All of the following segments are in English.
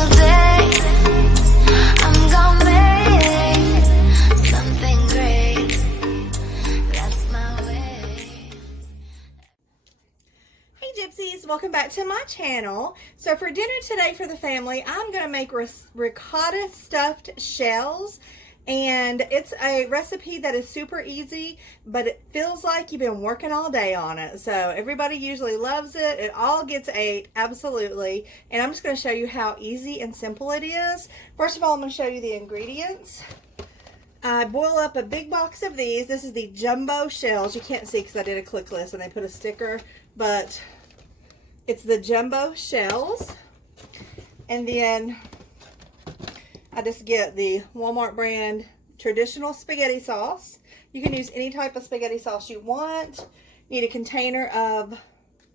single day. I'm gonna make something great. That's my way. Hey Gypsies, welcome back to my channel. So for dinner today for the family, I'm going to make ricotta stuffed shells. And it's a recipe that is super easy, but it feels like you've been working all day on it. So everybody usually loves it. It all gets ate, absolutely. And I'm just going to show you how easy and simple it is. First of all, I'm going to show you the ingredients. I boil up a big box of these. This is the jumbo shells. You can't see because I did a click list and they put a sticker, but it's the jumbo shells. And then I just get the Walmart brand traditional spaghetti sauce. You can use any type of spaghetti sauce you want. You need a container of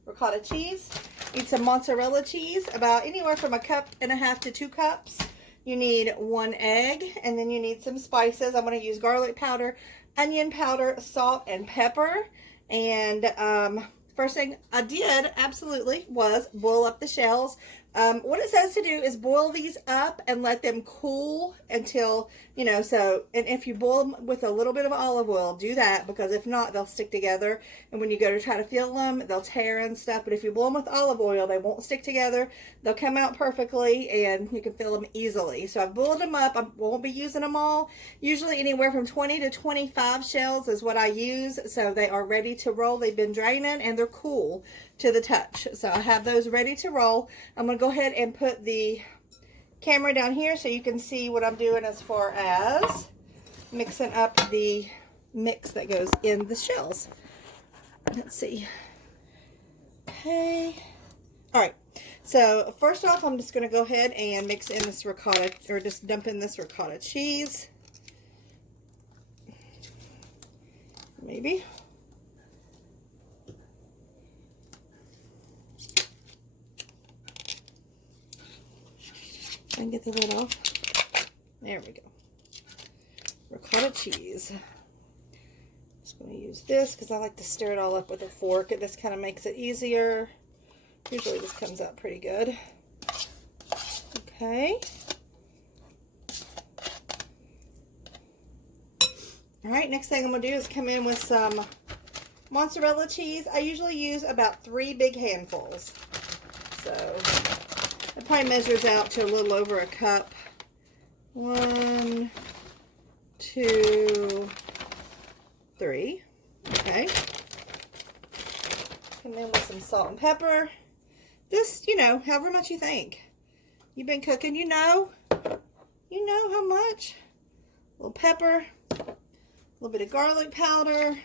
ricotta cheese. You need some mozzarella cheese, about anywhere from 1.5 cups to 2 cups. You need 1 egg, and then you need some spices. I'm going to use garlic powder, onion powder, salt, and pepper. And first thing I did, absolutely, was boil up the shells. What it says to do is boil these up and let them cool until, and if you boil them with a little bit of olive oil, do that, because if not, they'll stick together. And when you go to try to fill them, they'll tear and stuff. But if you boil them with olive oil, they won't stick together. They'll come out perfectly and you can fill them easily. So I've boiled them up. I won't be using them all. Usually anywhere from 20 to 25 shells is what I use. So they are ready to roll. They've been draining and they're cool to the touch. So I have those ready to roll. I'm going to go ahead and put the camera down here so you can see what I'm doing as far as mixing up the mix that goes in the shells. Let's see. Okay. All right. So first off, I'm just going to go ahead and mix in this ricotta, or just dump in this ricotta cheese. Maybe. I can get the lid off. There we go. Ricotta cheese. Just going to use this because I like to stir it all up with a fork. This kind of makes it easier. Usually this comes out pretty good. Okay. Alright, next thing I'm going to do is come in with some mozzarella cheese. I usually use about 3 big handfuls. So it probably measures out to a little over 1 cup. 1, 2, 3. Okay. Come in with some salt and pepper. Just, however much you think. You've been cooking, you know how much. A little pepper, a little bit of garlic powder,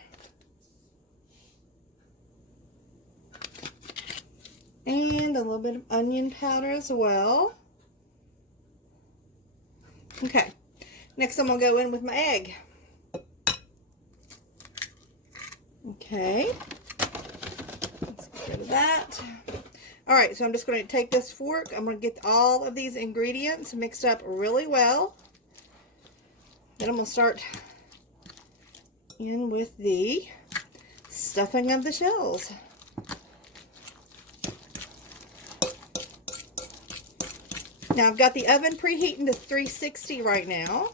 and a little bit of onion powder as well. Okay, next I'm going to go in with my egg. Okay, let's get rid of that. Alright, so I'm just going to take this fork. I'm going to get all of these ingredients mixed up really well. Then I'm going to start in with the stuffing of the shells. Now I've got the oven preheating to 360 right now.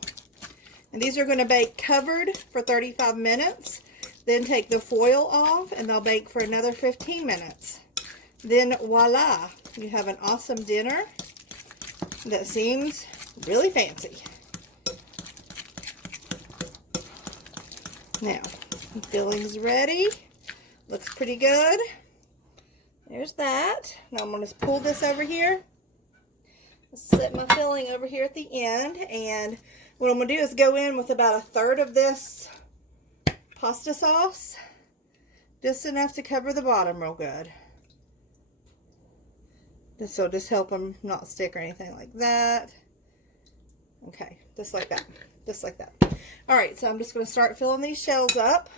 And these are going to bake covered for 35 minutes. Then take the foil off and they'll bake for another 15 minutes. Then voila, you have an awesome dinner that seems really fancy. Now, the filling's ready. Looks pretty good. There's that. Now I'm going to pull this over here. Set my filling over here at the end, and what I'm going to do is go in with about 1/3 of this pasta sauce, just enough to cover the bottom real good. This will just help them not stick or anything like that. Okay, just like that, just like that. Alright, so I'm just going to start filling these shells up.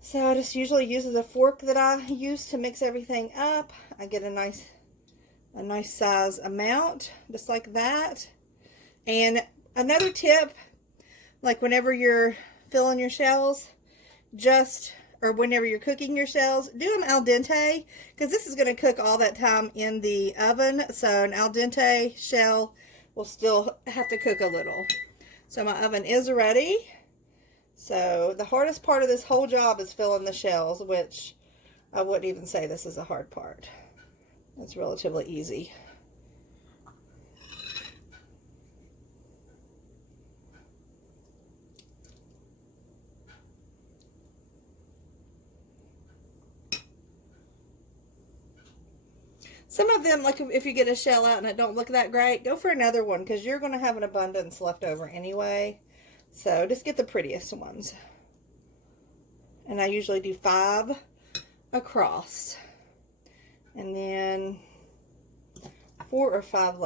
So I just usually use a fork that I use to mix everything up. I get a nice size amount, just like that. And another tip, like whenever you're filling your shells, just or whenever you're cooking your shells, do them al dente, because this is going to cook all that time in the oven. So an al dente shell will still have to cook a little. So my oven is ready. So the hardest part of this whole job is filling the shells, which I wouldn't even say this is a hard part. It's relatively easy. Some of them, like if you get a shell out and it don't look that great, go for another one, because you're going to have an abundance left over anyway. So just get the prettiest ones. And I usually do 5 across. And then 4 or 5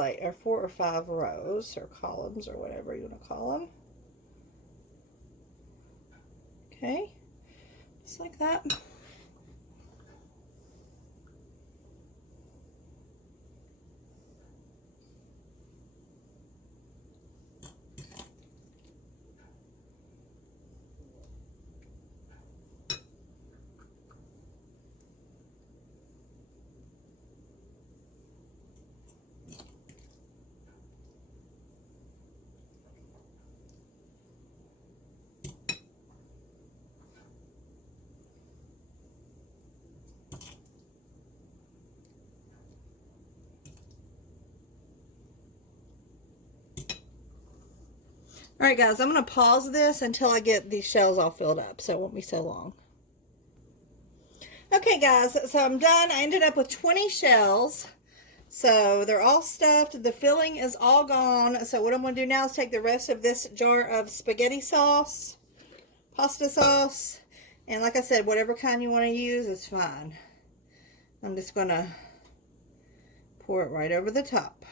rows or columns or whatever you want to call them. Okay. Just like that. All right, guys, I'm going to pause this until I get these shells all filled up, so it won't be so long. Okay, guys, so I'm done. I ended up with 20 shells. So they're all stuffed. The filling is all gone. So what I'm going to do now is take the rest of this jar of spaghetti sauce, pasta sauce, and like I said, whatever kind you want to use is fine. I'm just going to pour it right over the top.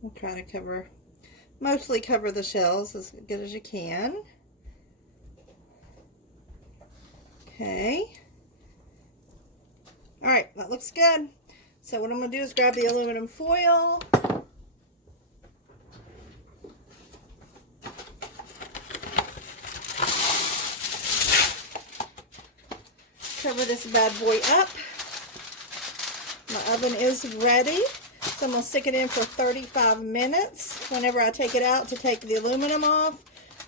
We'll try to mostly cover the shells as good as you can. Okay. All right, that looks good. So what I'm going to do is grab the aluminum foil. Cover this bad boy up. My oven is ready. So I'm going to stick it in for 35 minutes. Whenever I take it out to take the aluminum off,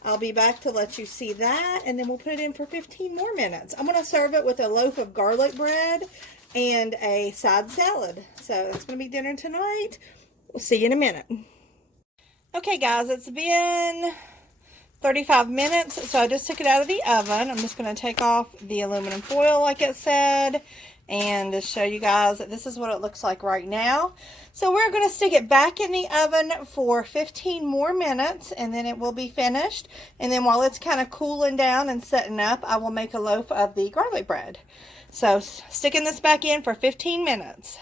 I'll be back to let you see that. And then we'll put it in for 15 more minutes. I'm going to serve it with a loaf of garlic bread and a side salad. So that's going to be dinner tonight. We'll see you in a minute. Okay, guys, it's been 35 minutes. So I just took it out of the oven. I'm just going to take off the aluminum foil like it said, and to show you guys that this is what it looks like right now. So we're going to stick it back in the oven for 15 more minutes, and then it will be finished. And then while it's kind of cooling down and setting up, I will make a loaf of the garlic bread. So sticking this back in for 15 minutes.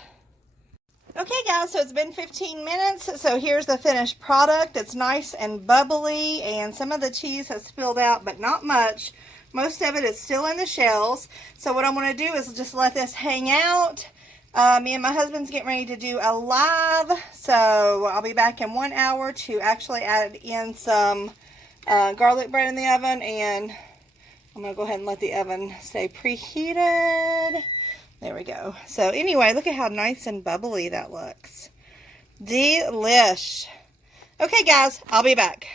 Okay, guys, so it's been 15 minutes. So here's the finished product. It's nice and bubbly, and some of the cheese has spilled out, but not much. Most of it is still in the shells. So what I'm going to do is just let this hang out. Me and my husband's getting ready to do a live, so I'll be back in 1 hour to actually add in some garlic bread in the oven, and I'm going to go ahead and let the oven stay preheated. There we go. So anyway, look at how nice and bubbly that looks. Delish. Okay, guys, I'll be back.